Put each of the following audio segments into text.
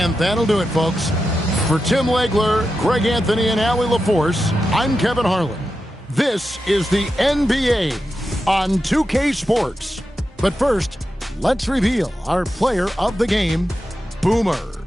And that'll do it, folks. For Tim Legler, Greg Anthony, and Allie LaForce, I'm Kevin Harlan. This is the NBA on 2K Sports. But first, let's reveal our player of the game, Boomer.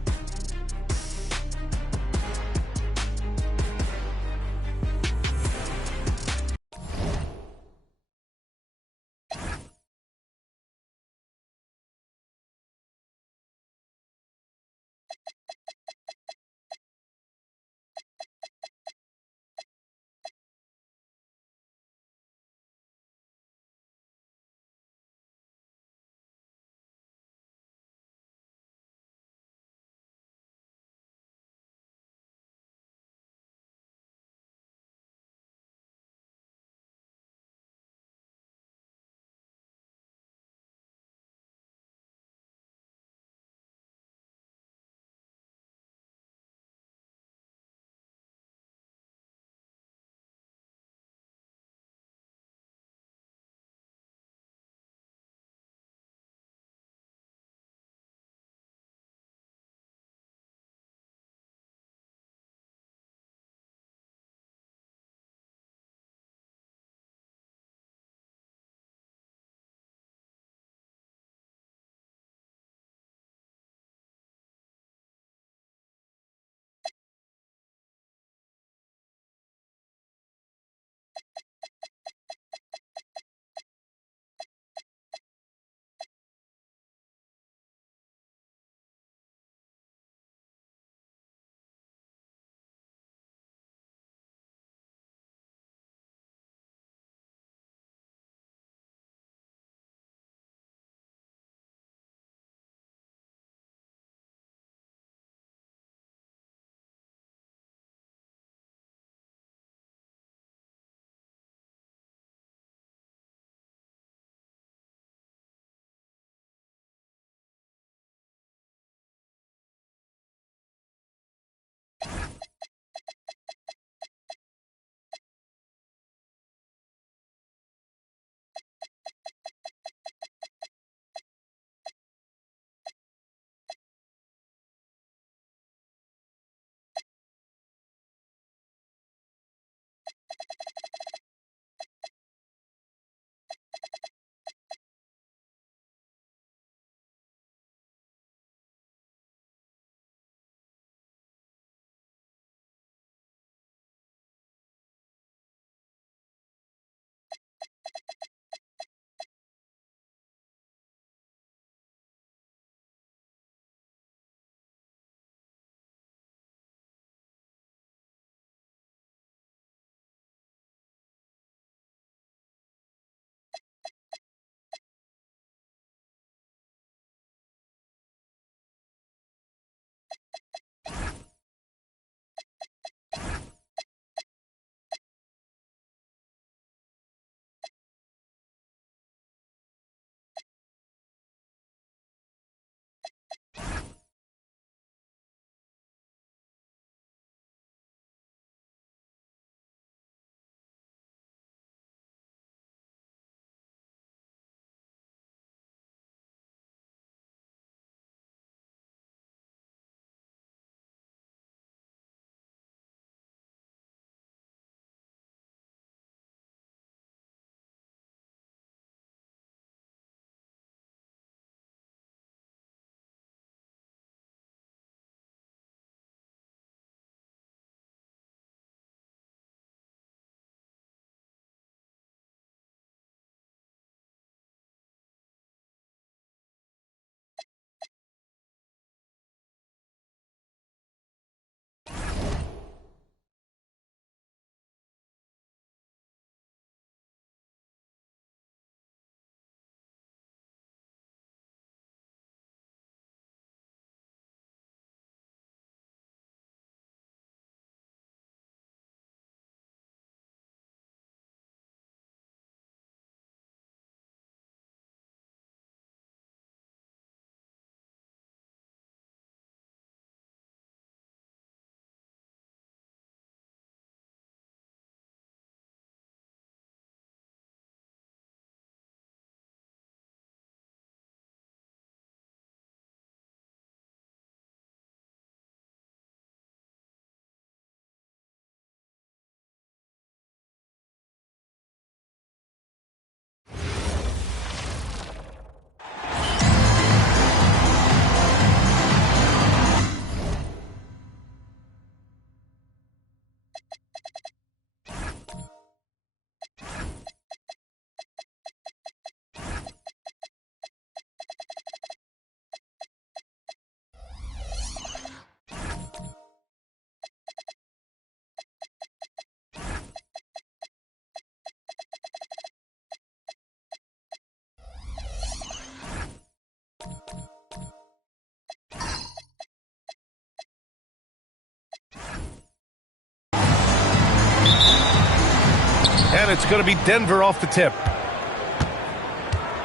And it's going to be Denver off the tip.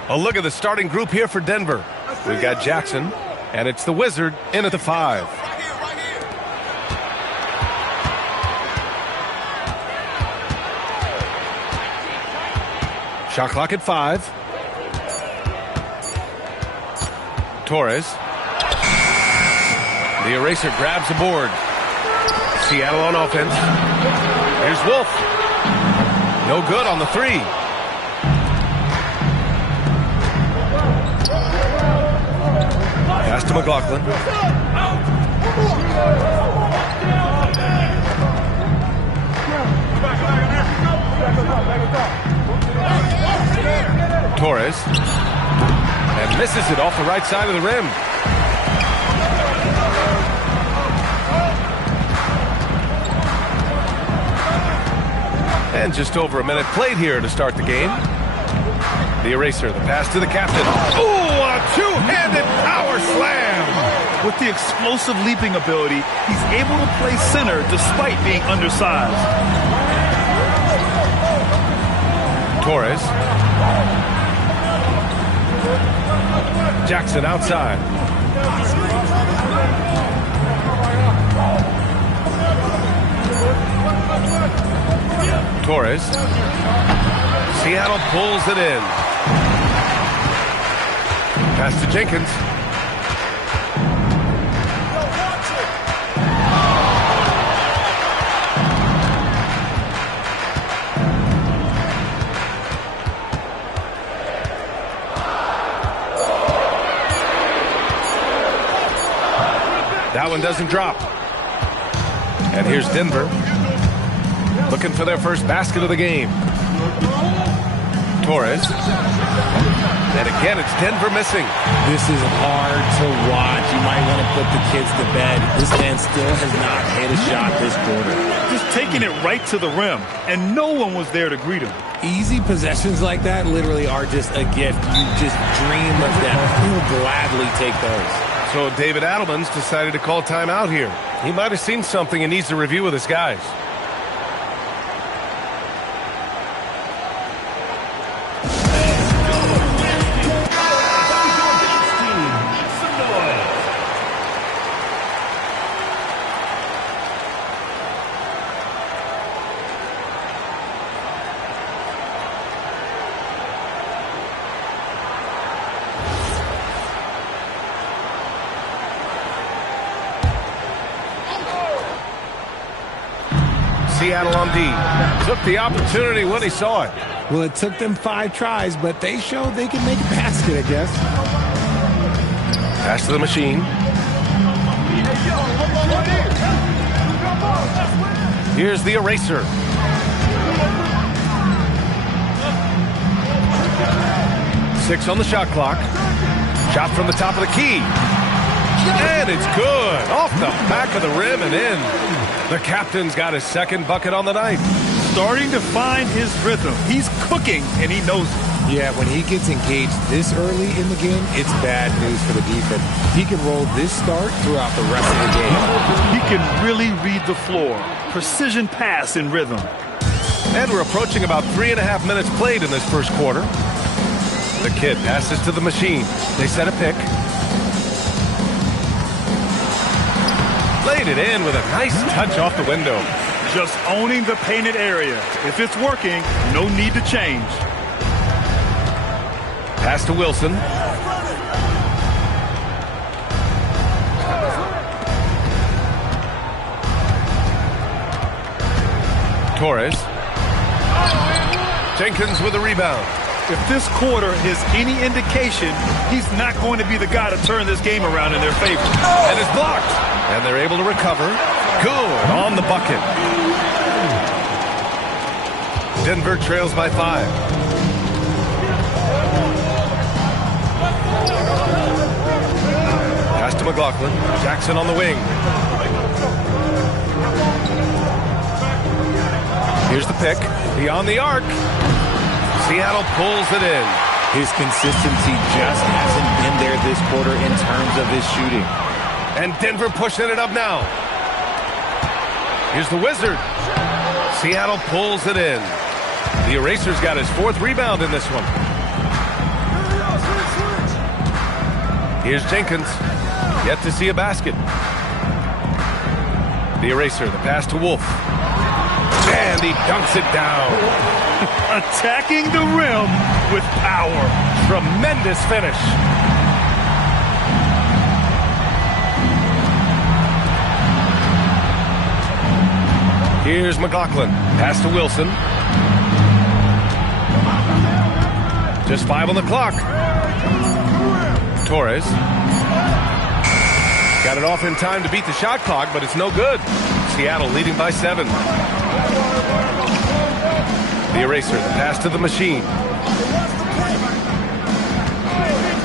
A look at the starting group here for Denver. We've got Jackson, and it's the Wizard in at the 5. Shot clock at 5. Torres. The eraser grabs the board. Seattle on offense. Here's Wolf. No good on the 3. Pass to McLaughlin. Torres. And misses it off the right side of the rim. And just over a minute played here to start the game. The eraser, the pass to the captain. Oh, a two-handed power slam! With the explosive leaping ability, he's able to play center despite being undersized. Torres. Jackson outside. Torres. Seattle pulls it in. Pass to Jenkins. That one doesn't drop. And here's Denver, looking for their first basket of the game. Torres. And again, it's Denver missing. This is hard to watch. You might want to put the kids to bed. This man still has not hit a shot this quarter. Just taking it right to the rim, and no one was there to greet him. Easy possessions like that literally are just a gift. You just dream of them. You'll gladly take those. So David Adelman's decided to call timeout here. He might have seen something and needs to review with his guys. Seattle on D. Took the opportunity when he saw it. Well, it took them 5 tries, but they showed they can make a basket, I guess. Pass to the machine. Here's the eraser. Six on the shot clock. Shot from the top of the key. And it's good. Off the back of the rim and in. The captain's got his second bucket on the night. Starting to find his rhythm. He's cooking, and he knows it. Yeah, when he gets engaged this early in the game, it's bad news for the defense. He can roll this start throughout the rest of the game. He can really read the floor. Precision pass in rhythm. And we're approaching about 3.5 minutes played in this first quarter. The kid passes to the machine. They set a pick. Laid it in with a nice touch off the window. Just owning the painted area. If it's working, no need to change. Pass to Wilson. Torres. Jenkins with a rebound. If this quarter is any indication, he's not going to be the guy to turn this game around in their favor. And it's blocked. And they're able to recover. Good on the bucket. Denver trails by 5. Pass to McLaughlin. Jackson on the wing. Here's the pick. Beyond the arc. Seattle pulls it in. His consistency just hasn't been there this quarter in terms of his shooting. And Denver pushing it up now. Here's the Wizard. Seattle pulls it in. The Eraser's got his 4th rebound in this one. Here's Jenkins. Yet to see a basket. The Eraser, the pass to Wolf. And he dunks it down. Attacking the rim with power. Tremendous finish. Here's McLaughlin. Pass to Wilson. Just 5 on the clock. Torres. Got it off in time to beat the shot clock, but it's no good. Seattle leading by 7. The Eraser, the pass to the machine.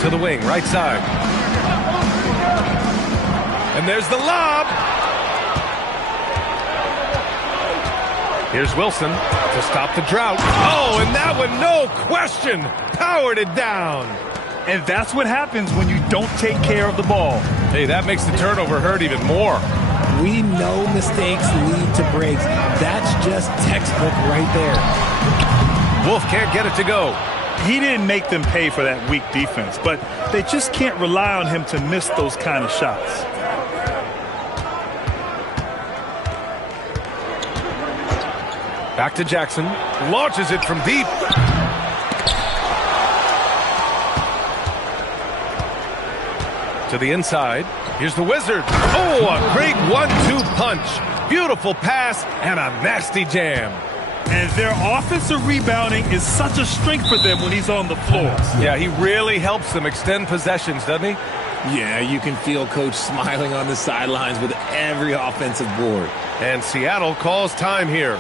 To the wing, right side. And there's the lob. Here's Wilson to stop the drought. Oh, and that one, no question, powered it down. And that's what happens when you don't take care of the ball. Hey, that makes the turnover hurt even more. We know mistakes lead to breaks. That's just textbook right there. Wolf can't get it to go. He didn't make them pay for that weak defense, but they just can't rely on him to miss those kind of shots. Back to Jackson. Launches it from deep. To the inside. Here's the Wizard. Oh, a great 1-2 punch. Beautiful pass and a nasty jam. And their offensive rebounding is such a strength for them when he's on the floor. Yeah, he really helps them extend possessions, doesn't he? Yeah, you can feel Coach smiling on the sidelines with every offensive board. And Seattle calls time here.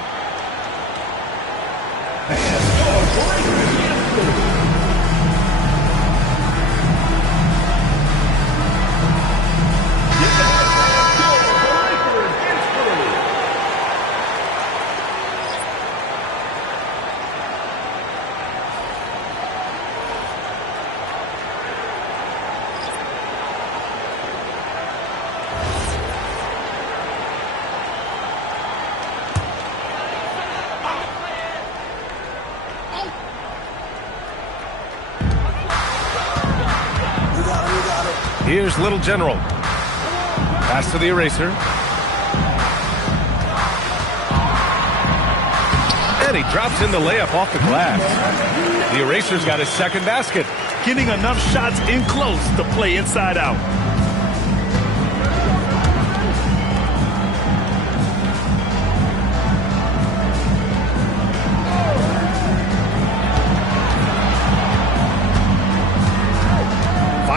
Here's Little General. Pass to the Eraser. And he drops in the layup off the glass. The Eraser's got his 2nd basket. Getting enough shots in close to play inside out.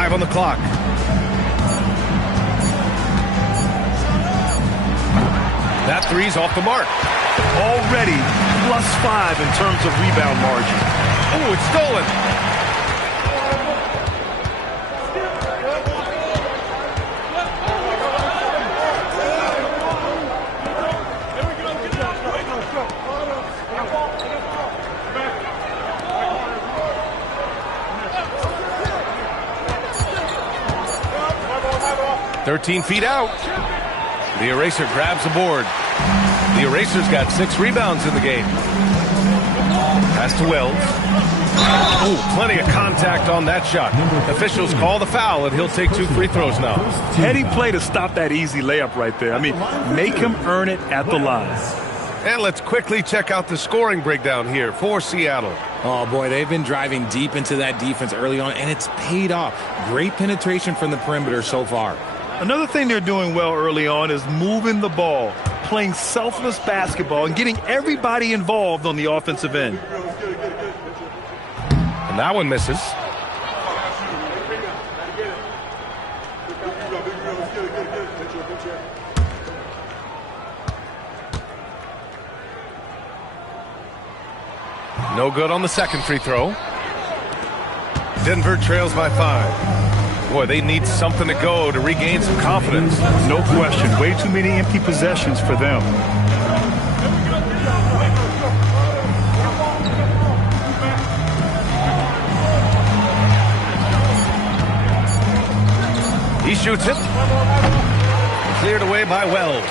On the clock. That 3's off the mark. Already +5 in terms of rebound margin. Oh, it's stolen. "13 feet out." The Eraser grabs the board. The Eraser's got 6 rebounds in the game. Pass to Wells. Oh, plenty of contact on that shot. Officials call the foul, and he'll take 2 free throws now. Heady play to stop that easy layup right there. I mean, make him earn it at the line. And let's quickly check out the scoring breakdown here for Seattle. Oh, boy, they've been driving deep into that defense early on, and it's paid off. Great penetration from the perimeter so far. Another thing they're doing well early on is moving the ball, playing selfless basketball, and getting everybody involved on the offensive end. And that one misses. No good on the 2nd free throw. Denver trails by 5. Boy, they need something to go to regain some confidence. No question. Way too many empty possessions for them. He shoots it. Cleared away by Wells.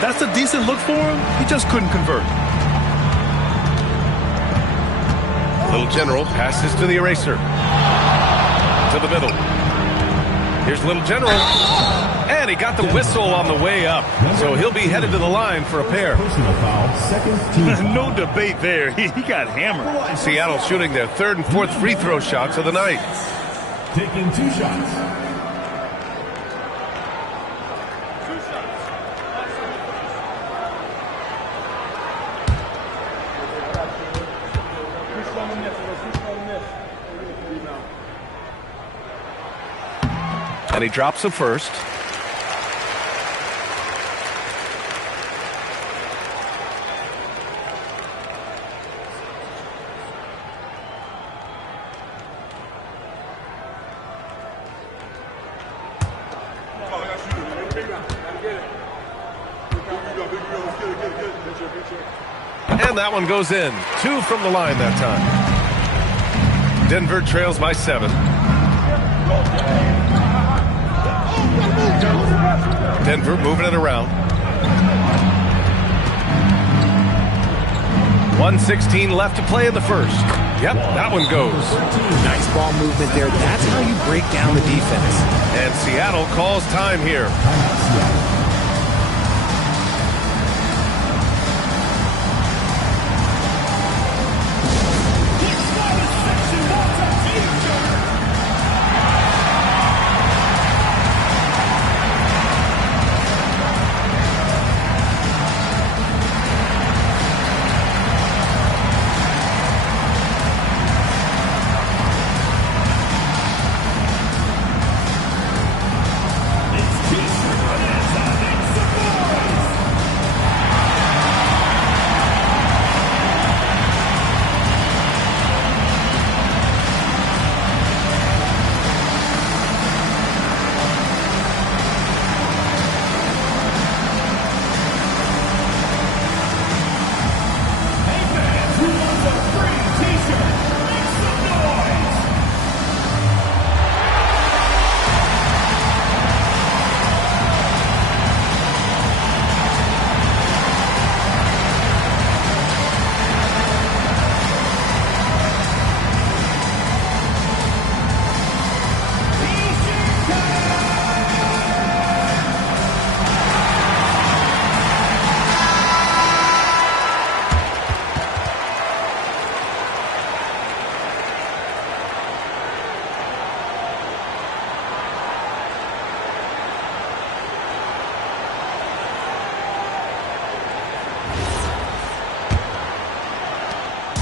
That's a decent look for him. He just couldn't convert. Little General passes to the eraser. To the middle. Here's Little General. And he got the whistle on the way up. So he'll be headed to the line for a pair. Personal foul, second team. No debate there. He got hammered. Seattle shooting their third and fourth free throw shots of the night. Taking 2 shots. And he drops a first. And that one goes in. 2 from the line that time. Denver trails by 7. Denver moving it around. 1:16 left to play in the first. Yep, that one goes. Nice ball movement there. That's how you break down the defense. And Seattle calls time here.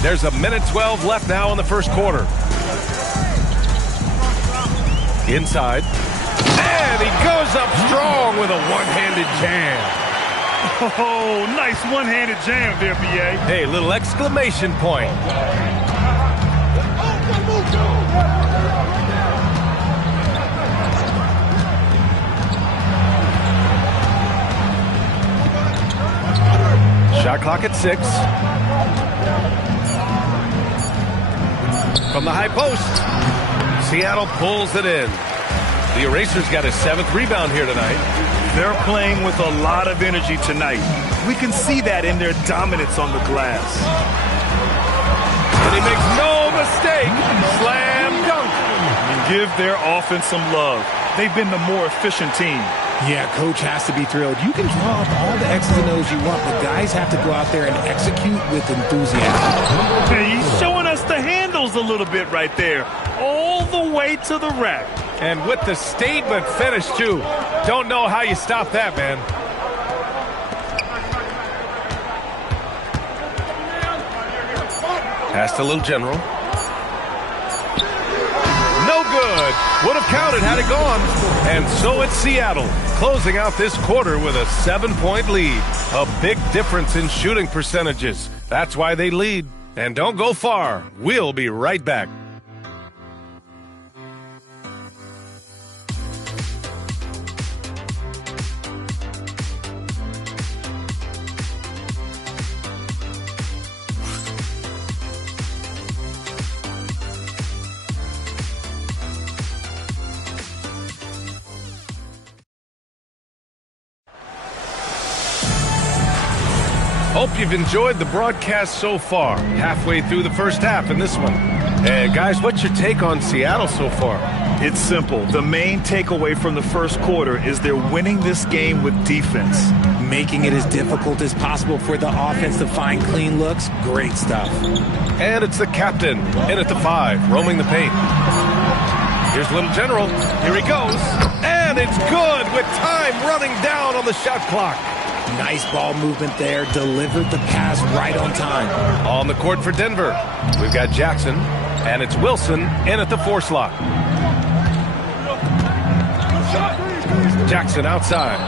There's a minute 12 left now in the first quarter. Inside. And he goes up strong with a one-handed jam. Oh, nice one-handed jam there, B.A. Hey, little exclamation point. Shot clock at 6. From the high post. Seattle pulls it in. The Eraser's got his 7th rebound here tonight. They're playing with a lot of energy tonight. We can see that in their dominance on the glass. And he makes no mistake. Slam dunk. And give their offense some love. They've been the more efficient team. Yeah, coach has to be thrilled. You can draw up all the X's and O's you want, but guys have to go out there and execute with enthusiasm. Hey, he's showing us the handles a little bit right there. All the way to the rack. And with the statement finish, too. Don't know how you stop that, man. Pass to Little General. No good. Would have counted had it gone. And so it's Seattle, closing out this quarter with a 7-point lead. A big difference in shooting percentages. That's why they lead. And don't go far. We'll be right back. Hope you've enjoyed the broadcast so far. Halfway through the first half in this one. Guys, what's your take on Seattle so far? It's simple. The main takeaway from the first quarter is they're winning this game with defense. Making it as difficult as possible for the offense to find clean looks. Great stuff. And it's the captain in at the 5, roaming the paint. Here's Little General. Here he goes. And it's good with time running down on the shot clock. Nice ball movement there. Delivered the pass right on time. On the court for Denver, we've got Jackson, and it's Wilson in at the 4 slot. Jackson outside.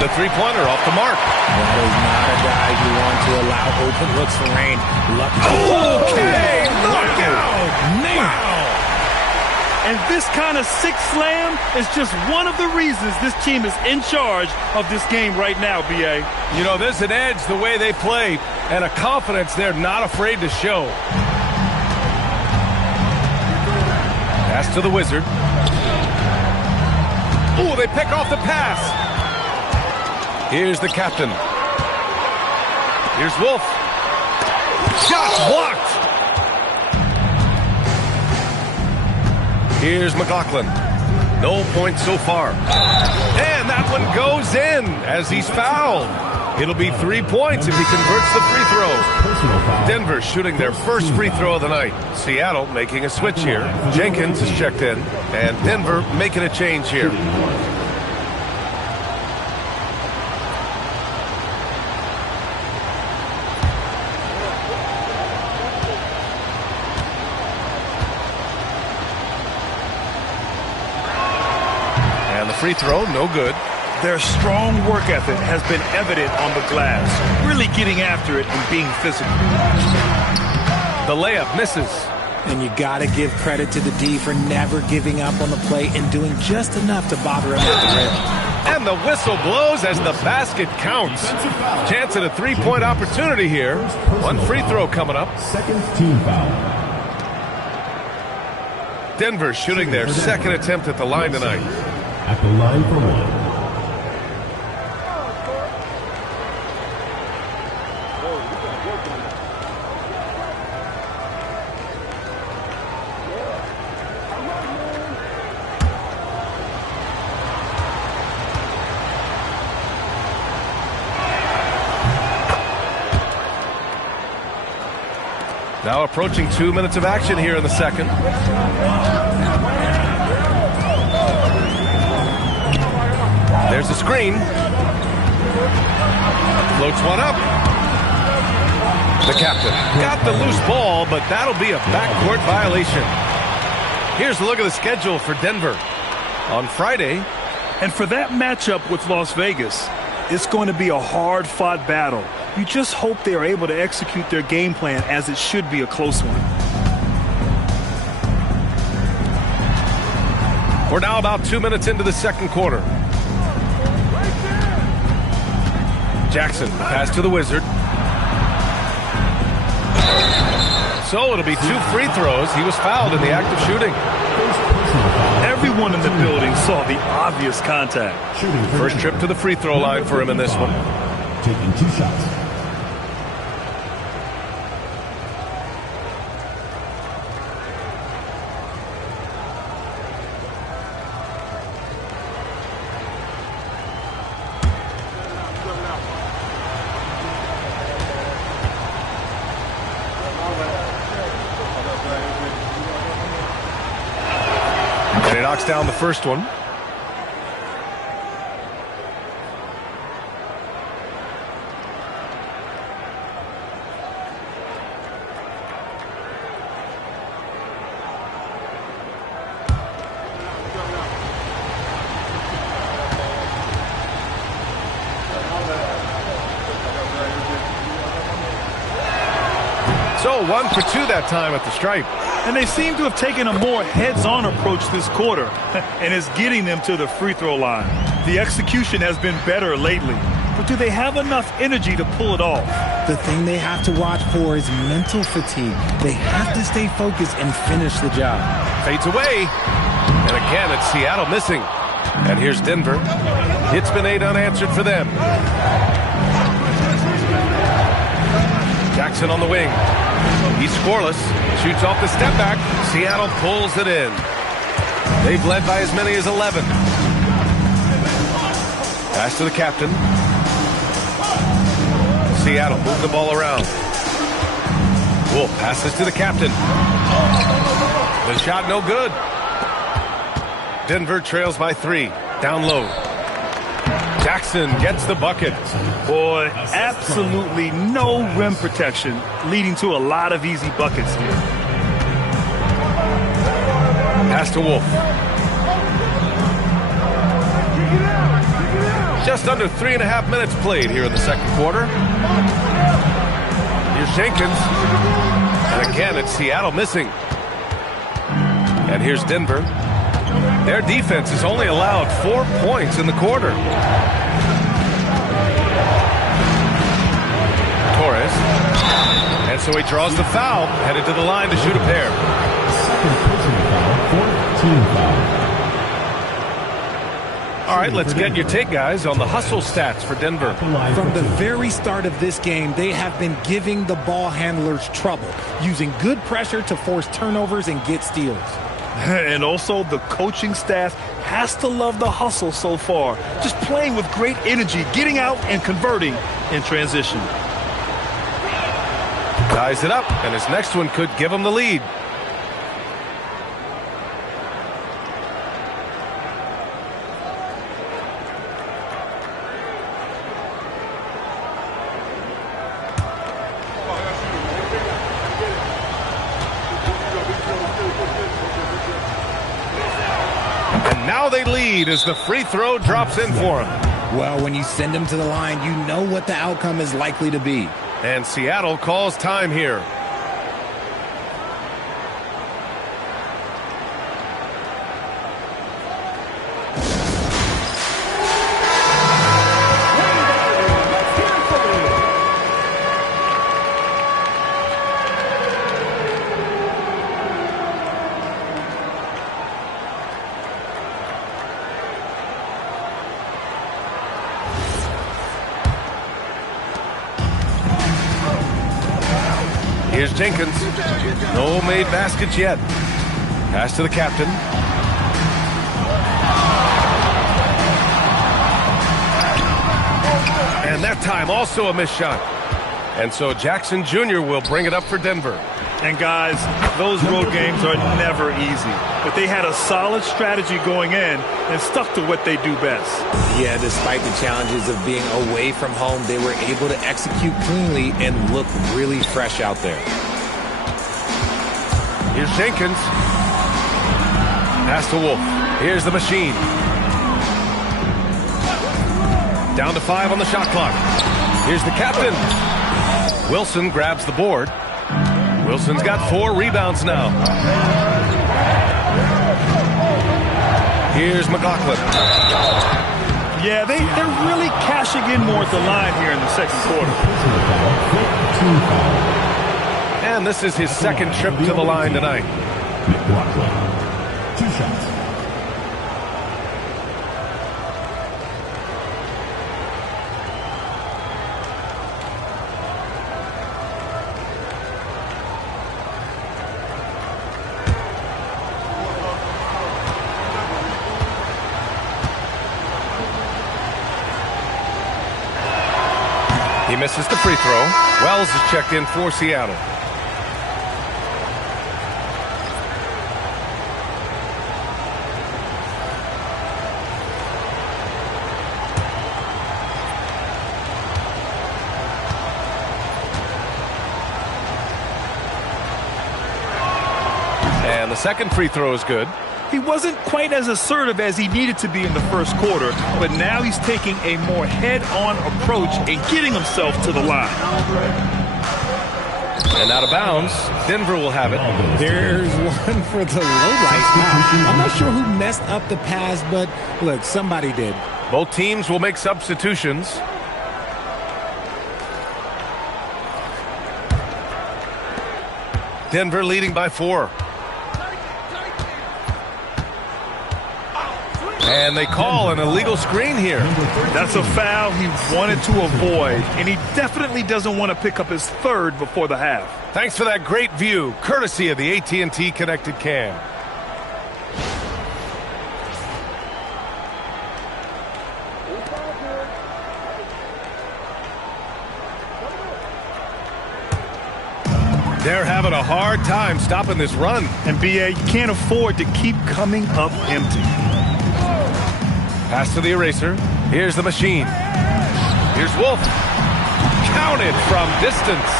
The three-pointer off the mark. That is not a guy you want to allow open looks for rain. Okay, look out! Wow! And this kind of sixth slam is just one of the reasons this team is in charge of this game right now, B.A. You know, there's an edge the way they play and a confidence they're not afraid to show. Pass to the Wizard. Ooh, they pick off the pass. Here's the captain. Here's Wolf. Shot blocked. Here's McLaughlin. No points so far. And that one goes in as he's fouled. It'll be 3 points if he converts the free throw. Denver shooting their first free throw of the night. Seattle making a switch here. Jenkins is checked in. And Denver making a change here. Free throw, no good. Their strong work ethic has been evident on the glass, really getting after it and being physical. The layup misses. And you got to give credit to the D for never giving up on the play and doing just enough to bother him at the rim. And the whistle blows as the basket counts. Chance at a three-point opportunity here. One free throw coming up. Second team foul. Denver shooting their second attempt at the line tonight. At the line for 1. Now approaching 2 minutes of action here in the second. There's a screen. Floats one up. The captain got the loose ball, but that'll be a backcourt violation. Here's a look at the schedule for Denver on Friday. And for that matchup with Las Vegas, it's going to be a hard-fought battle. You just hope they are able to execute their game plan as it should be a close one. We're now about 2 minutes into the second quarter. Jackson, pass to the Wizard. So it'll be 2 free throws. He was fouled in the act of shooting. Everyone in the building saw the obvious contact. First trip to the free throw line for him in this one. Taking 2 shots. And he knocks down the first one. So 1 for 2 that time at the stripe. And they seem to have taken a more heads-on approach this quarter, and it's getting them to the free throw line. The execution has been better lately, but do they have enough energy to pull it off? The thing they have to watch for is mental fatigue. They have to stay focused and finish the job. Fades away. And again, it's Seattle missing. And here's Denver. It's been 8 unanswered for them. Jackson on the wing. He's scoreless. Shoots off the step back. Seattle pulls it in. They've led by as many as 11. Pass to the captain. Seattle move the ball around. Wolf passes to the captain. The shot no good. Denver trails by 3. Down low. Jackson gets the bucket. Boy, absolutely no rim protection, leading to a lot of easy buckets here. Pass to Wolf. Just under 3.5 minutes played here in the second quarter. Here's Jenkins. And again, it's Seattle missing. And here's Denver. Their defense has only allowed 4 points in the quarter. Torres. And so he draws the foul, headed to the line to shoot a pair. Second personal foul, 14 foul. All right, let's get your take, guys, on the hustle stats for Denver. From the very start of this game, they have been giving the ball handlers trouble, using good pressure to force turnovers and get steals. And also, the coaching staff has to love the hustle so far. Just playing with great energy, getting out and converting in transition. Ties it up, and his next one could give him the lead. They lead as the free throw drops in for him. Well, when you send them to the line, you know what the outcome is likely to be. And Seattle calls time here. Here's Jenkins. No made baskets yet. Pass to the captain. And that time also a missed shot. And so Jackson Jr. will bring it up for Denver. And guys, those road games are never easy. But they had a solid strategy going in and stuck to what they do best. Yeah, despite the challenges of being away from home, they were able to execute cleanly and look really fresh out there. Here's Jenkins. Pass to Wolf. Here's the machine. Down to 5 on the shot clock. Here's the captain. Wilson grabs the board. Wilson's got 4 rebounds now. Here's McLaughlin. Yeah, they're really cashing in more at the line here in the second quarter. And this is his second trip to the line tonight. McLaughlin, 2 shots. He misses the free throw. Wells is checked in for Seattle. And the second free throw is good. He wasn't quite as assertive as he needed to be in the first quarter, but now he's taking a more head-on approach and getting himself to the line. And out of bounds, Denver will have it. There's one for the lowlight. Now, I'm not sure who messed up the pass, but look, somebody did. Both teams will make substitutions. Denver leading by 4. And they call an illegal screen here. That's a foul he wanted to avoid, and he definitely doesn't want to pick up his third before the half. Thanks for that great view, courtesy of the AT&T Connected Cam. They're having a hard time stopping this run. And BA, you can't afford to keep coming up empty. Pass to the eraser. Here's the machine. Here's Wolf. Counted from distance.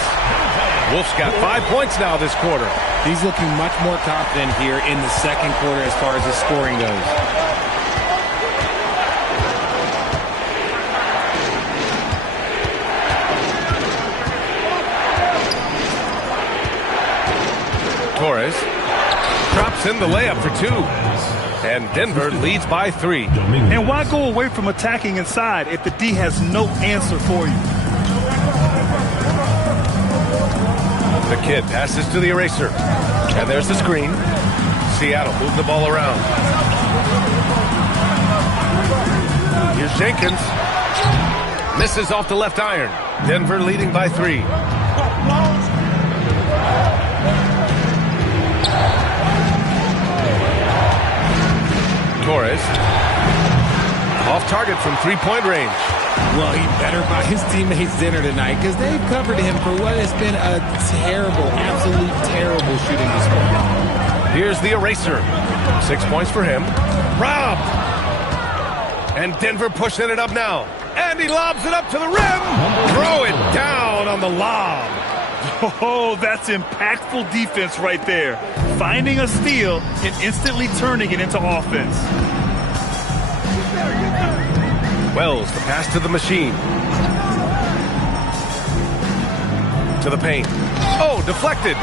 Wolf's got 5 points now this quarter. He's looking much more confident here in the second quarter as far as his scoring goes. Torres drops in the layup for 2. And Denver leads by 3. And why go away from attacking inside if the D has no answer for you? The kid passes to the eraser. And there's the screen. Seattle move the ball around. Here's Jenkins. Misses off the left iron. Denver leading by 3. Torres. Off target from three-point range. Well, he better buy his teammates dinner tonight because they've covered him for what has been a terrible, absolute terrible shooting display. Here's the eraser. 6 points for him. Robbed. And Denver pushing it up now. And he lobs it up to the rim. Throw it down on the lob. Oh, that's impactful defense right there. Finding a steal and instantly turning it into offense. Wells, the pass to the machine. To the paint. Oh, deflected.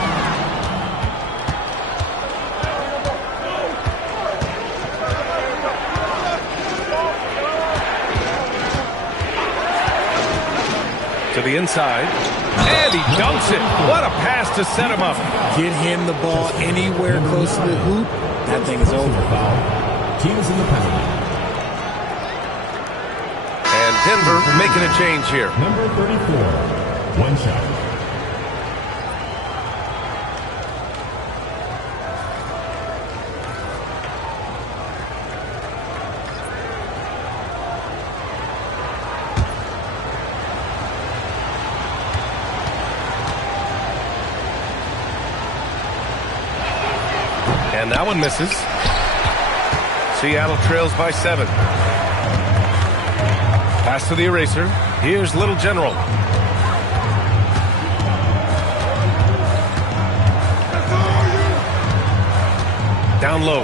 To the inside. And he dunks it. What a pass to set him up. Get him the ball anywhere close to the hoop. That thing is over. Teams in the penalty. And Denver making a change here. Number 34. One shot. And that one misses. Seattle trails by 7. Pass to the eraser. Here's Little General. Down low.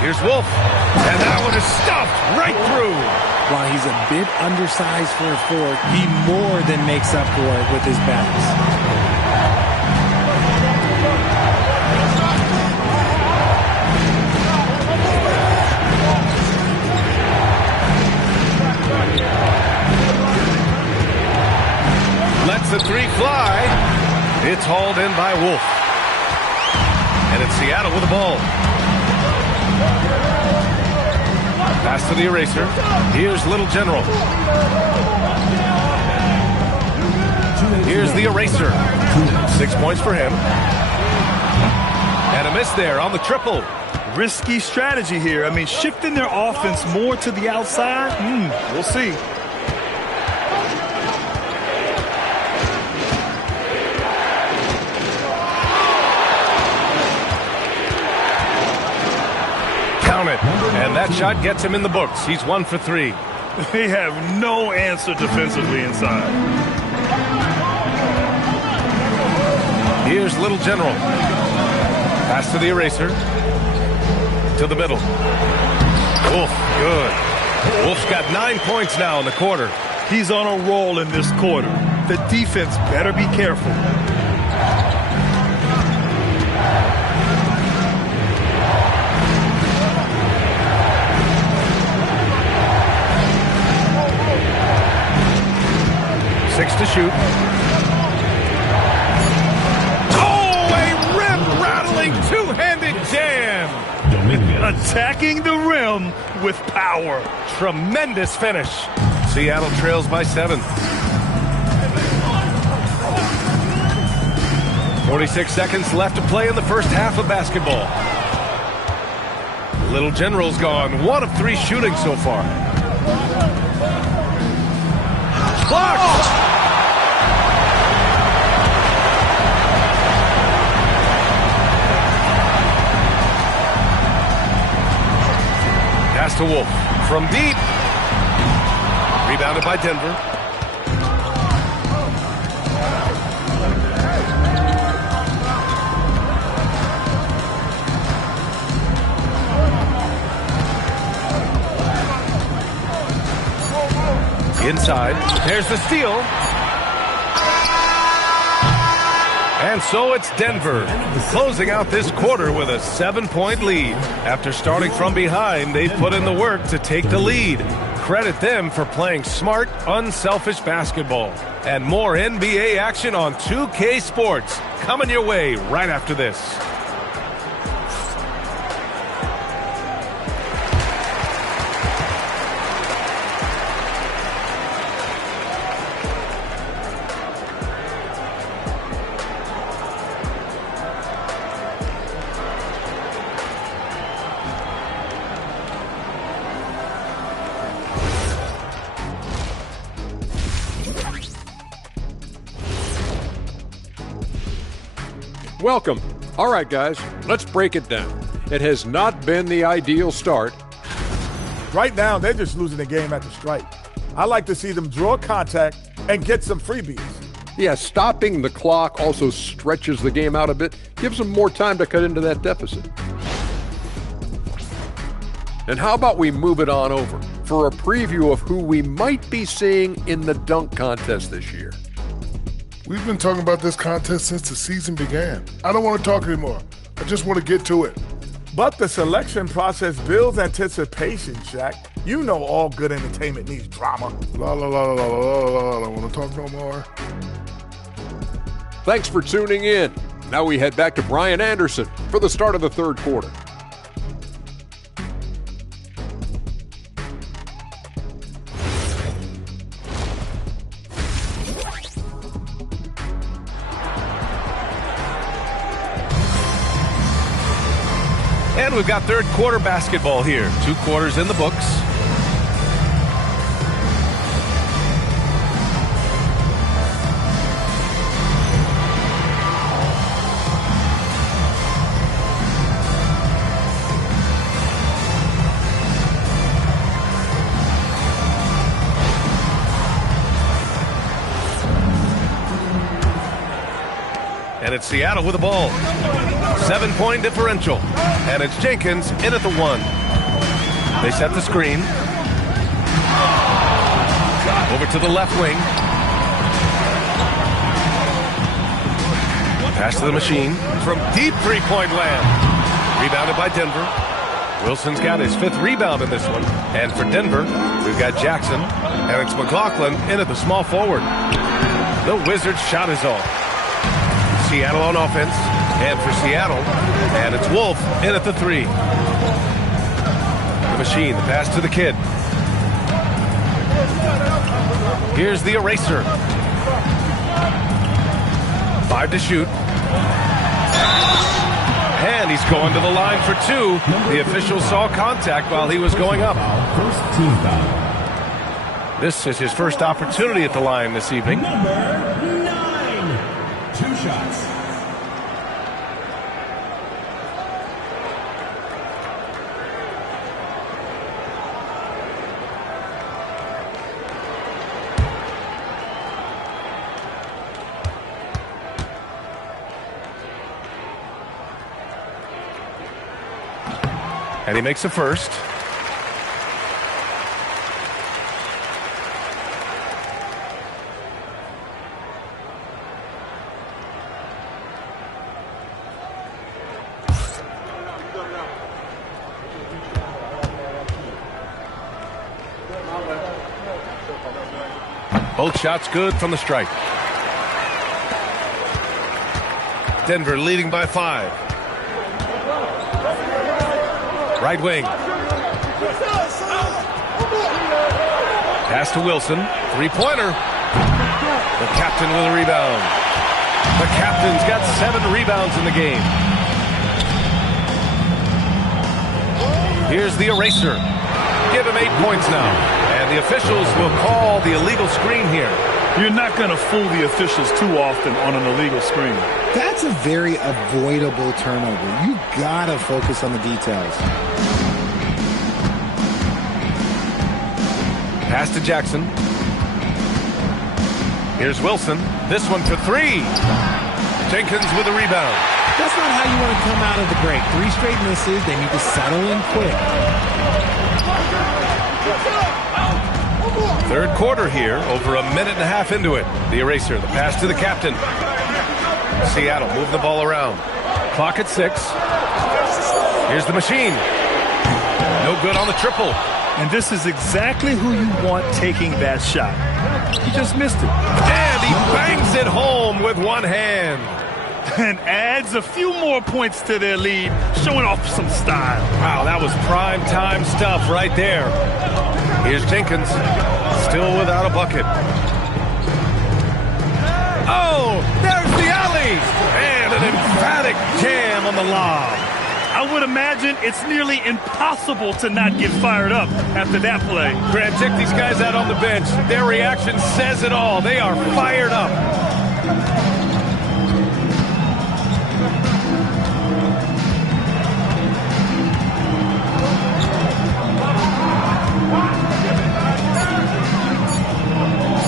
Here's Wolf. And that one is stuffed right through. While he's a bit undersized for a forward, he more than makes up for it with his bounce. Lets the three fly. It's hauled in by Wolf. And it's Seattle with the ball. Pass to the eraser. Here's Little General. Here's the eraser. 6 points for him. And a miss there on the triple. Risky strategy here. I mean, shifting their offense more to the outside. We'll see. And that shot gets him in the books. He's 1 for 3. They have no answer defensively inside. Here's Little General. Pass to the eraser. To the middle. Wolf, good. Wolf's got 9 points now in the quarter. He's on a roll in this quarter. The defense better be careful. Six to shoot. Oh, a rim-rattling two-handed jam. Attacking the rim with power. Tremendous finish. Seattle trails by 7. 46 seconds left to play in the first half of basketball. Little General's gone 1 of 3 shooting so far. Blocked! Pass to Wolf from deep. Rebounded by Denver. Inside. There's the steal. And so it's Denver closing out this quarter with a 7-point lead. After starting from behind, they put in the work to take the lead. Credit them for playing smart, unselfish basketball. And more NBA action on 2K Sports coming your way right after this. Welcome. All right, guys, let's break it down. It has not been the ideal start. Right now, they're just losing the game at the stripe. I like to see them draw contact and get some freebies. Yeah, stopping the clock also stretches the game out a bit, gives them more time to cut into that deficit. And how about we move it on over for a preview of who we might be seeing in the dunk contest this year. We've been talking about this contest since the season began. I don't want to talk anymore. I just want to get to it. But the selection process builds anticipation, Shaq. You know all good entertainment needs drama. La la la la la la la. I don't want to talk no more. Thanks for tuning in. Now we head back to Brian Anderson for the start of the third quarter. And we've got third quarter basketball here. 2 quarters in the books. And it's Seattle with the ball. 7-point differential. And it's Jenkins in at the 1. They set the screen. Over to the left wing. Pass to the machine from deep three-point land. Rebounded by Denver. Wilson's got his 5th rebound in this one. And for Denver, we've got Jackson. And it's McLaughlin in at the small forward. The Wizards shot is off. Seattle on offense. And for Seattle, and it's Wolf in at the 3. The machine, the pass to the kid. Here's the eraser. 5 to shoot. And he's going to the line for 2. The official saw contact while he was going up. First team foul. This is his first opportunity at the line this evening. Number 9. 2 shots. And he makes a first. Both shots good from the stripe. Denver leading by 5. Right wing. Pass to Wilson. Three-pointer. The captain with a rebound. The captain's got 7 rebounds in the game. Here's the eraser. Give him 8 points now. And the officials will call the illegal screen here. You're not going to fool the officials too often on an illegal screen. That's a very avoidable turnover. You got to focus on the details. Pass to Jackson. Here's Wilson. This one for 3. Jenkins with a rebound. That's not how you want to come out of the break. 3 straight misses. They need to settle in quick. Third quarter here, over a minute and a half into it. The eraser, the pass to the captain. Seattle move the ball around. Clock at 6. Here's the machine. No good on the triple. And this is exactly who you want taking that shot. He just missed it. And he bangs it home with one hand. And adds a few more points to their lead, showing off some style. Wow, that was prime time stuff right there. Here's Jenkins, still without a bucket. Oh, there's the alley! And an emphatic jam on the lob. I would imagine it's nearly impossible to not get fired up after that play. Grant, check these guys out on the bench. Their reaction says it all. They are fired up.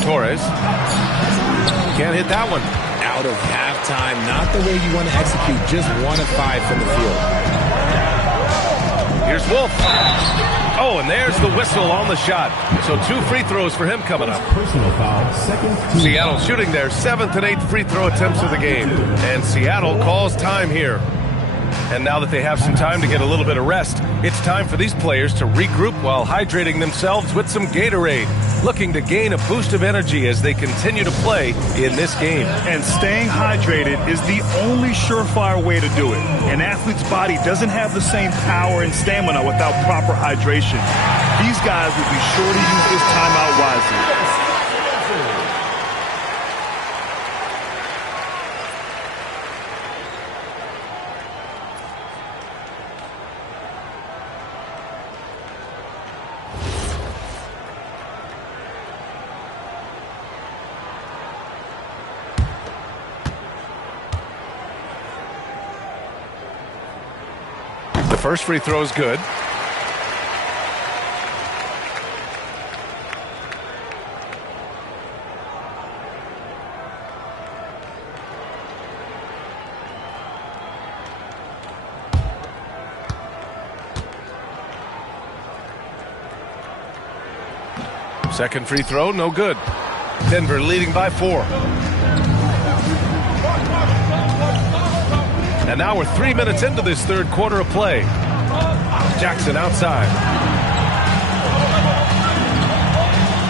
Torres can't hit that one. Out of halftime, not the way you want to execute, just 1 of 5 from the field. Here's Wolf. Oh, and there's the whistle on the shot. So 2 free throws for him coming up. Personal foul, second team. Seattle shooting their 7th and 8th free throw attempts of the game. And Seattle calls time here. And now that they have some time to get a little bit of rest, it's time for these players to regroup while hydrating themselves with some Gatorade, looking to gain a boost of energy as they continue to play in this game. And staying hydrated is the only surefire way to do it. An athlete's body doesn't have the same power and stamina without proper hydration. These guys will be sure to use this timeout wisely. First free throw is good. Second free throw, no good. Denver leading by 4. And now we're 3 minutes into this third quarter of play. Jackson outside.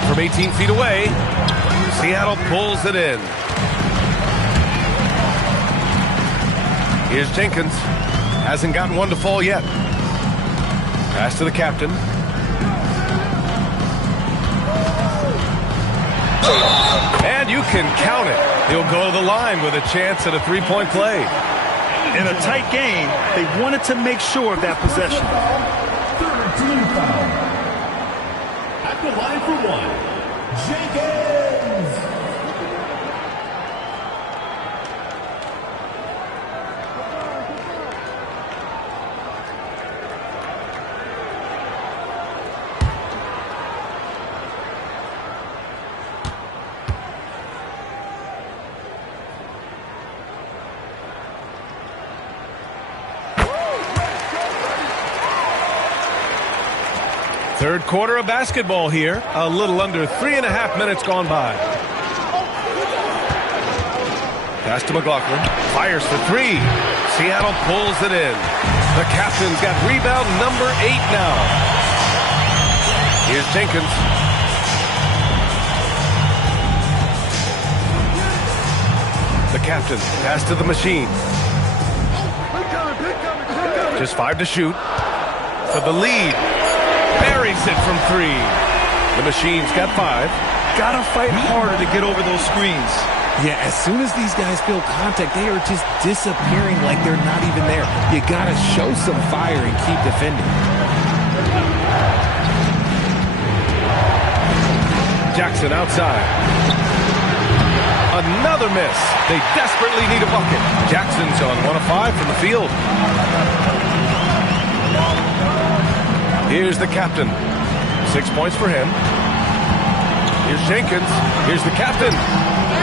From 18 feet away, Seattle pulls it in. Here's Jenkins. Hasn't gotten one to fall yet. Pass to the captain. And you can count it. He'll go to the line with a chance at a 3-point play. In a tight game, they wanted to make sure of that possession. Third team foul. At the line for 1, Jenkins. Third quarter of basketball here. A little under 3.5 minutes gone by. Pass to McLaughlin. Fires for 3. Seattle pulls it in. The captain's got rebound number 8 now. Here's Jenkins. The captain. Pass to the machine. Just 5 to shoot. for the lead. Buries it from 3. The Machine's got 5. Gotta fight harder to get over those screens. Yeah, as soon as these guys feel contact, they are just disappearing like they're not even there. You gotta show some fire and keep defending. Jackson outside. Another miss. They desperately need a bucket. Jackson's on 1 of 5 from the field. Here's the captain. 6 points for him. Here's Jenkins. Here's the captain.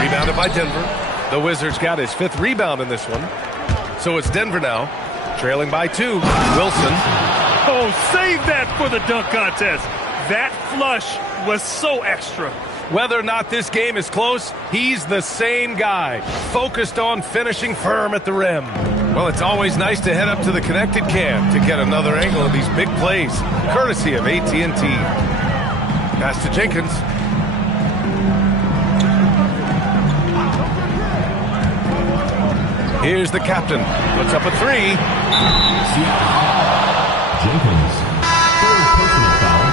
Rebounded by Denver. The Wizards got his 5th rebound in this one. So it's Denver now, trailing by 2. Wilson. Oh, save that for the dunk contest. That flush was so extra. Whether or not this game is close, he's the same guy, focused on finishing firm at the rim. Well, it's always nice to head up to the connected cam to get another angle of these big plays, courtesy of AT&T. Pass to Jenkins. Here's the captain. Puts up a 3. Jenkins, 3rd personal foul.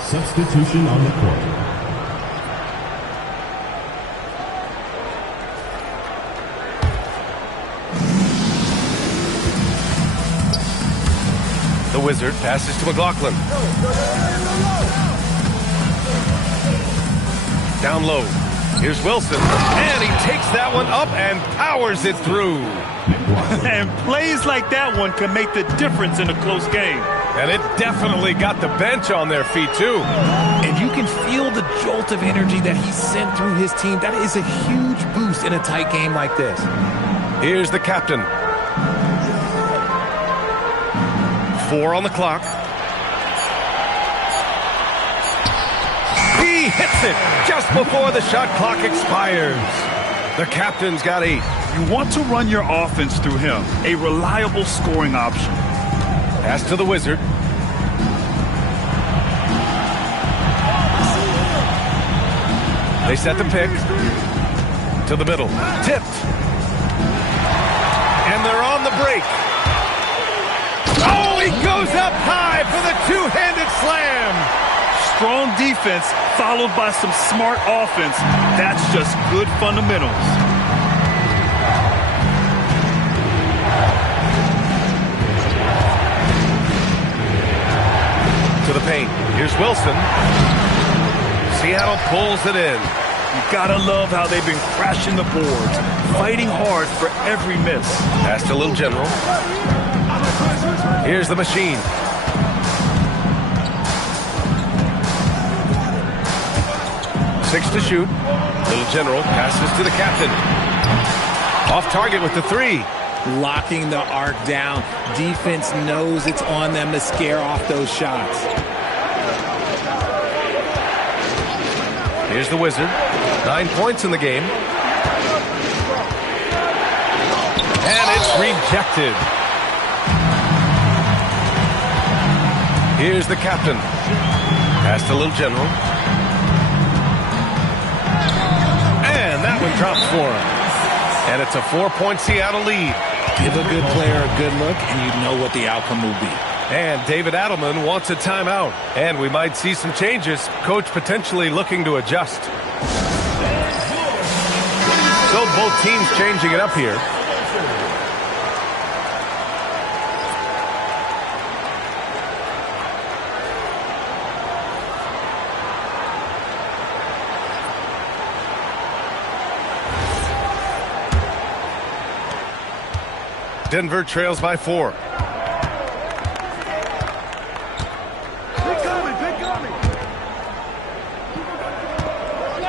Substitution on the court. The Wizard passes to McLaughlin. Down low. Here's Wilson. And he takes that one up and powers it through. And plays like that one can make the difference in a close game. And it definitely got the bench on their feet, too. And you can feel the jolt of energy that he sent through his team. That is a huge boost in a tight game like this. Here's the captain. 4 on the clock. He hits it just before the shot clock expires. The captain's got 8. You want to run your offense through him. A reliable scoring option. Pass to the Wizard. They set the pick. To the middle. Tipped. And they're on the break. Oh, he goes up high for the two-handed slam. Strong defense followed by some smart offense. That's just good fundamentals. To the paint. Here's Wilson. Seattle pulls it in. You gotta love how they've been crashing the boards, fighting hard for every miss. Pass to Little General. Here's the Machine. Six to shoot. Little General passes to the captain. Off target with the 3. Locking the arc down. Defense knows it's on them to scare off those shots. Here's the Wizard. 9 points in the game. And it's rejected. Here's the captain. Pass to Little General. And that one drops for him. And it's a 4-point Seattle lead. Give a good player a good look, and you know what the outcome will be. And David Adelman wants a timeout. And we might see some changes. Coach potentially looking to adjust. So both teams changing it up here. Denver trails by 4.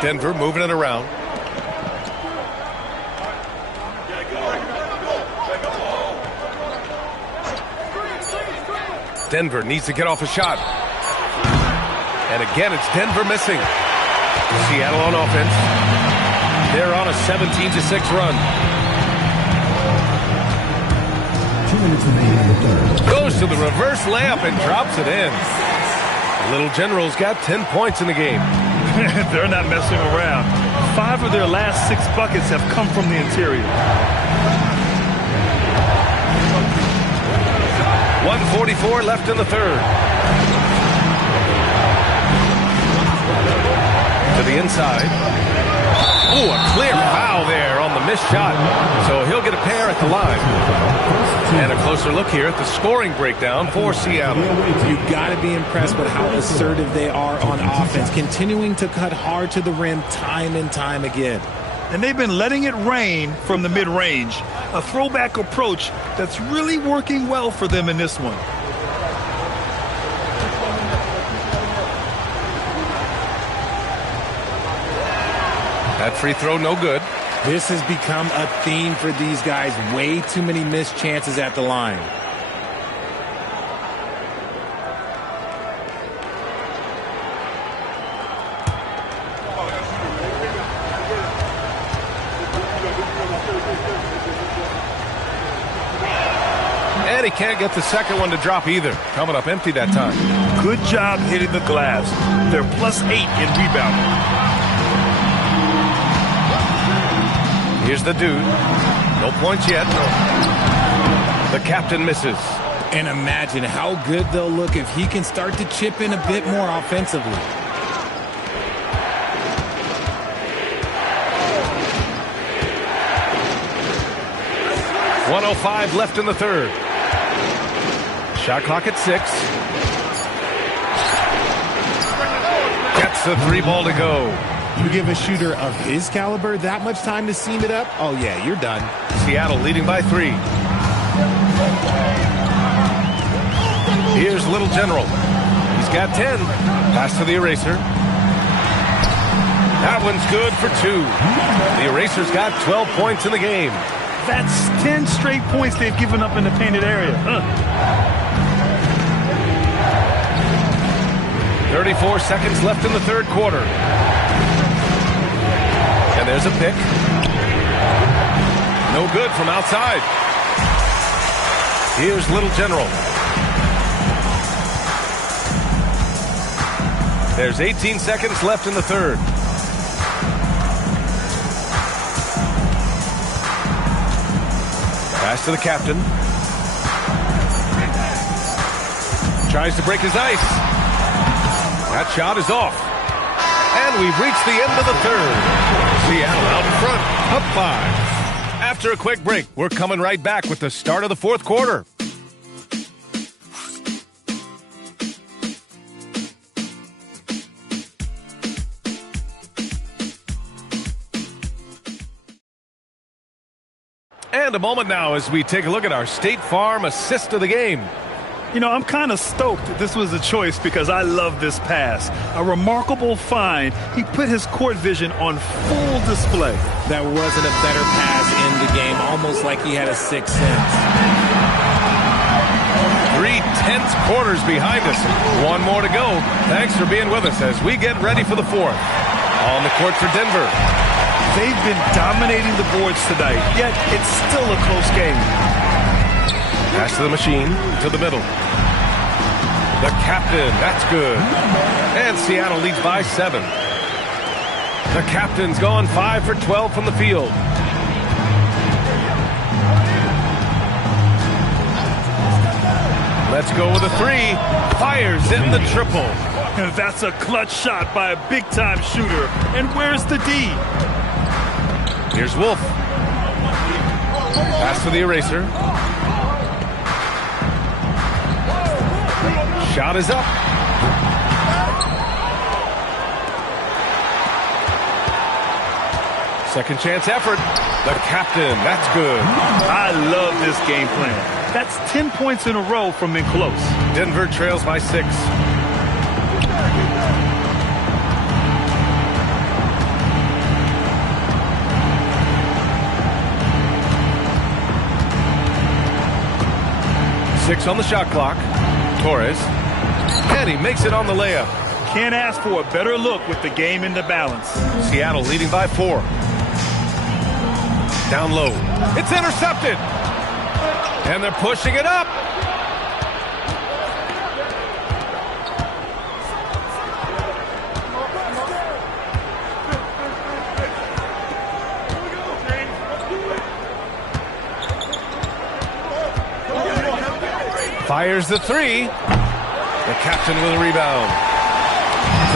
Denver moving it around. Denver needs to get off a shot. And again, it's Denver missing. Seattle on offense. They're on a 17-6 run. 2 minutes remaining in the third. Goes to the reverse layup and drops it in. Little General's got 10 points in the game. They're not messing around. 5 of their last 6 buckets have come from the interior. 1:44 left in the third. To the inside. Ooh, a clear foul there on the missed shot. So he'll get a pair at the line. And a closer look here at the scoring breakdown for Seattle. You've got to be impressed with how assertive they are on offense, continuing to cut hard to the rim time and time again. And they've been letting it rain from the mid-range. A throwback approach that's really working well for them in this one. That free throw, no good. This has become a theme for these guys. Way too many missed chances at the line. And he can't get the second one to drop either. Coming up empty that time. Good job hitting the glass. They're +8 in rebounding. Here's the dude. No points yet. The captain misses. And imagine how good they'll look if he can start to chip in a bit more offensively. .105 left in the third. Shot clock at 6. Gets the 3 ball to go. You give a shooter of his caliber that much time to seam it up, oh yeah, you're done. Seattle leading by 3. Here's Little General. He's got 10. Pass to the eraser. That one's good for 2. The eraser's got 12 points in the game. That's 10 straight points they've given up in the painted area. 34 seconds left in the third quarter. And there's a pick. No good from outside. Here's Little General. There's 18 seconds left in the third. Pass to the captain. Tries to break his ice. That shot is off. And we've reached the end of the third. Seattle out in front, up 5. After a quick break, we're coming right back with the start of the fourth quarter. And a moment now as we take a look at our State Farm assist of the game. You know, I'm kind of stoked this was a choice because I love this pass. A remarkable find. He put his court vision on full display. That wasn't a better pass in the game, almost like he had a sixth sense. 3 tense quarters behind us. One more to go. Thanks for being with us as we get ready for the fourth. On the court for Denver. They've been dominating the boards tonight, yet it's still a close game. Pass to the machine, to the middle. The captain, that's good. And Seattle leads by 7. The captain's gone 5 for 12 from the field. Let's go with a 3. Fires in the triple. And that's a clutch shot by a big-time shooter. And where's the D? Here's Wolf. Pass to the eraser. Shot is up. Second chance effort. The captain, that's good. I love this game plan. That's 10 points in a row from in close. Denver trails by 6. Six on the shot clock. Torres. And he makes it on the layup. Can't ask for a better look with the game in the balance. Seattle leading by 4. Down low. It's intercepted. And they're pushing it up. Fires the three. The captain with a rebound.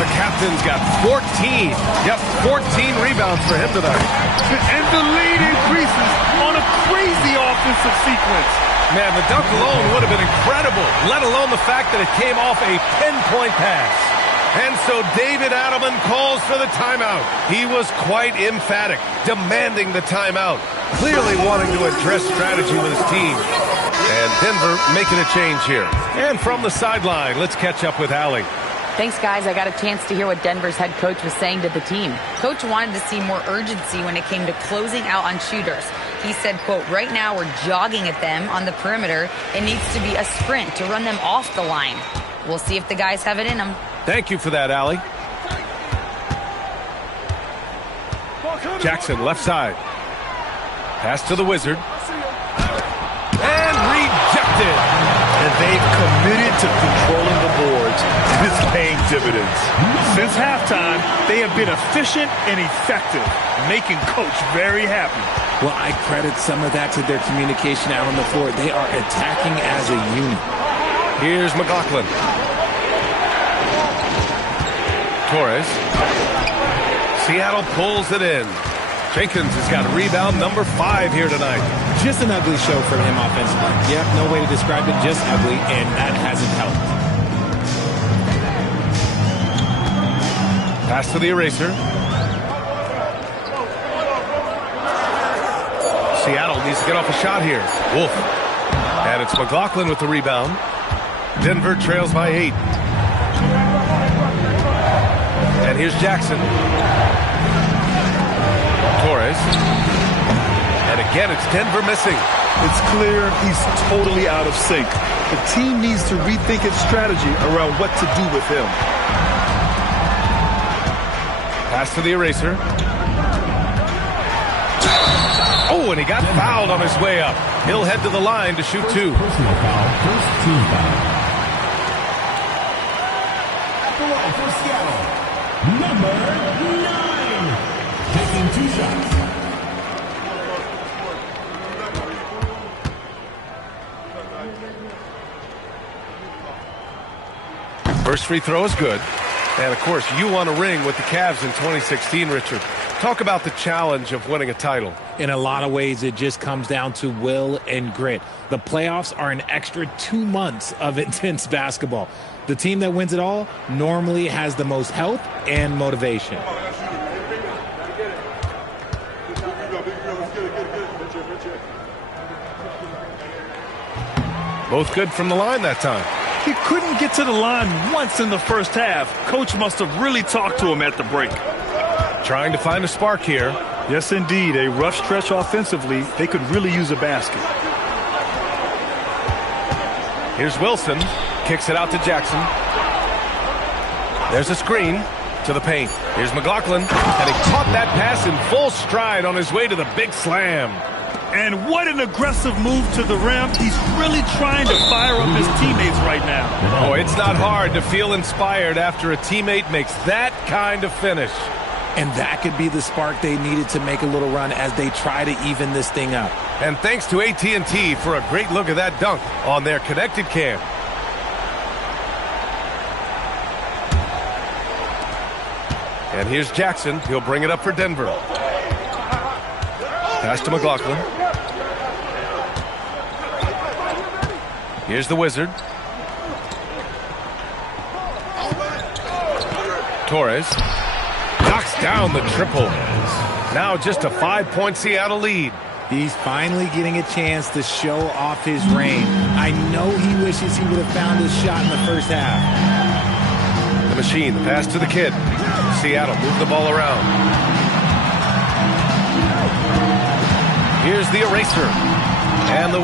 The captain's got 14. Yep, 14 rebounds for him tonight. And the lead increases on a crazy offensive sequence. Man, the dunk alone would have been incredible, let alone the fact that it came off a pinpoint pass. And so David Adelman calls for the timeout. He was quite emphatic, demanding the timeout, clearly wanting to address strategy with his team. And Denver making a change here. And from the sideline, let's catch up with Allie. Thanks, guys. I got a chance to hear what Denver's head coach was saying to the team. Coach wanted to see more urgency when it came to closing out on shooters. He said, quote, right now we're jogging at them on the perimeter. It needs to be a sprint to run them off the line. We'll see if the guys have it in them. Thank you for that, Allie. Jackson, left side. Pass to the Wizard. And rejected. And they've committed to controlling the boards, and it's paying dividends. Since halftime, they have been efficient and effective, making Coach very happy. Well, I credit some of that to their communication out on the floor. They are attacking as a unit. Here's McLaughlin. Torres. Seattle pulls it in. Jenkins has got rebound number 5 here tonight. Just an ugly show from him offensively. Yep, no way to describe it, just ugly, and that hasn't helped. Pass to the eraser. Seattle needs to get off a shot here. Wolf. And it's McLaughlin with the rebound. Denver trails by 8. And here's Jackson. Torres. And again, it's Denver missing. It's clear he's totally out of sync. The team needs to rethink its strategy around what to do with him. Pass to the eraser. Oh, and he got fouled on his way up. He'll head to the line to shoot 2. Personal foul, first team foul. For Seattle, number 9, taking 2 shots. First free throw is good. And, of course, you won a ring with the Cavs in 2016, Richard. Talk about the challenge of winning a title. In a lot of ways, it just comes down to will and grit. The playoffs are an extra 2 months of intense basketball. The team that wins it all normally has the most health and motivation. Both good from the line that time. He couldn't get to the line once in the first half. Coach must have really talked to him at the break. Trying to find a spark here. Yes, indeed. A rough stretch offensively. They could really use a basket. Here's Wilson. Kicks it out to Jackson. There's a screen to the paint. Here's McLaughlin. And he caught that pass in full stride on his way to the big slam. And what an aggressive move to the rim. He's really trying to fire up his teammates right now. Oh, it's not hard to feel inspired after a teammate makes that kind of finish. And that could be the spark they needed to make a little run as they try to even this thing up. And thanks to AT&T for a great look at that dunk on their connected cam. And here's Jackson. He'll bring it up for Denver. Pass to McLaughlin. Here's the Wizard. Torres knocks down the triple. Now just a 5-point Seattle lead. He's finally getting a chance to show off his reign. I know he wishes he would have found his shot in the first half. The machine, the pass to the kid. Seattle move the ball around. Here's the eraser. And the